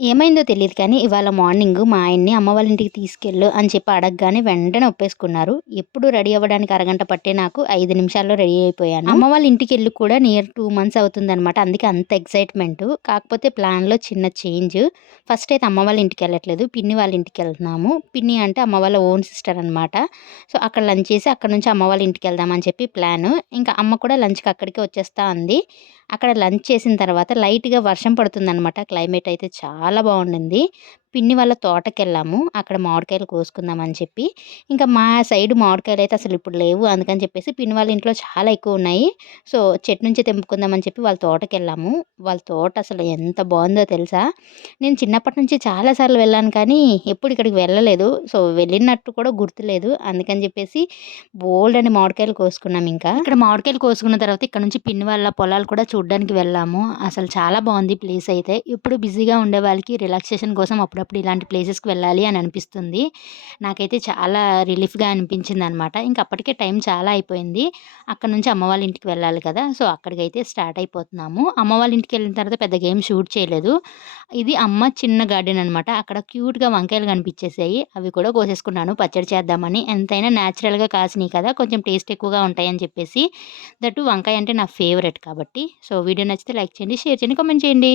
ఏమైందో తెలీదు కానీ ఇవాళ మార్నింగ్ మా ఆయన్ని అమ్మ వాళ్ళ ఇంటికి తీసుకెళ్ళు అని చెప్పి అడగగానే వెంటనే ఒప్పేసుకున్నారు. ఎప్పుడు రెడీ అవ్వడానికి అరగంట పట్టే నాకు 5 నిమిషాల్లో రెడీ అయిపోయాను. అమ్మ వాళ్ళ ఇంటికెళ్ళి కూడా నియర్ 2 మంత్స్ అవుతుందనమాట. అందుకే అంత ఎక్సైట్‌మెంటు. కాకపోతే ప్లాన్‌లో చిన్న చేంజ్. ఫస్ట్ అయితే అమ్మ వాళ్ళ ఇంటికెళ్ళట్లేదు. పిన్ని వాళ్ళ ఇంటికెళ్తున్నాము. పిన్ని అంటే అమ్మ వాళ్ళ ఓన్ సిస్టర్ అనమాట. సో, అక్కడ లంచ్ చేసి అక్కడి నుంచి అమ్మ వాళ్ళ ఇంటికెళ్దాం అని చెప్పి ప్లాను. ఇంకా అమ్మ కూడా లంచ్‌కి అక్కడికే వచ్చేస్తా అంది. అక్కడ లంచ్ చేసిన తర్వాత లైట్‌గా వర్షం పడుతుందనమాట. క్లైమేట్ అయితే చాలా బావుండింది. పిన్ని వాళ్ళ తోటకెళ్ళాము. అక్కడ మామిడికాయలు కోసుకుందాం అని చెప్పి. ఇంకా మా సైడ్ మామిడికాయలయితే అసలిప్పుడు లేవు. అందుకని చెప్పేసి పిన్ని వాళ్ళ ఇంట్లో చాలా ఎక్కువున్నాయి. సో, చెట్టు నుంచి తెంపుకుందాం అని చెప్పి వాళ్ళ తోటకెళ్ళాము. వాళ్ళ తోట అసలు ఎంత బావుందో తెలుసా? నేను చిన్నప్పటి నుంచి చాలా సార్లు వెళ్ళాను కానీ, ఎప్పుడు ఇక్కడికి వెళ్ళలేదు. సో, వెళ్ళినట్టు కూడా గుర్తులేదు. అందుకని చెప్పేసి బోలెడన్ని మామిడికాయలు కోసుకున్నాం ఇంకా. ఇక్కడ మామిడికాయలు కోసుకున్న తర్వాత ఇక్కడ నుంచి పిన్ని వాళ్ళ పొలాలు కూడా చూడ్డానికి వెళ్ళాము. అసలు చాలా బావుంది ప్లేస్ అయితే. ఇప్పుడు బిజీగా ఉండే వాళ్ళకి రిలాక్సేషన్ కోసం అప్పుడప్పుడు ఇలాంటి ప్లేసెస్‌కి వెళ్ళాలి అని అనిపిస్తుంది. నాకైతే చాలా రిలీఫ్‌గా అనిపించిందనమాట. ఇంక అప్పటికే టైం చాలా అయిపోయింది. అక్కడి నుంచి అమ్మ వాళ్ళ ఇంటికి వెళ్ళాలి కదా! సో, అక్కడికైతే స్టార్ట్ అయిపోతున్నాము. అమ్మ వాళ్ళ ఇంటికెళ్ళిన తర్వాత పెద్దగా ఏం షూట్ చేయలేదు. ఇది అమ్మ చిన్న గార్డెన్ అనమాట. అక్కడ క్యూట్‌గా వంకాయలు కనిపించేసాయి. అవి కూడా కోసేసుకున్నాను పచ్చడి చేద్దామని. ఎంతైనా నేచురల్‌గా కాసినయి కదా! కొంచెం టేస్ట్ ఎక్కువగా ఉంటాయని చెప్పేసి. దట్టు వంకాయ అంటే నా ఫేవరెట్ కాబట్టి. సో, వీడియో నచ్చితే లైక్ చేయండి, షేర్ చేయండి, కామెంట్ చేయండి.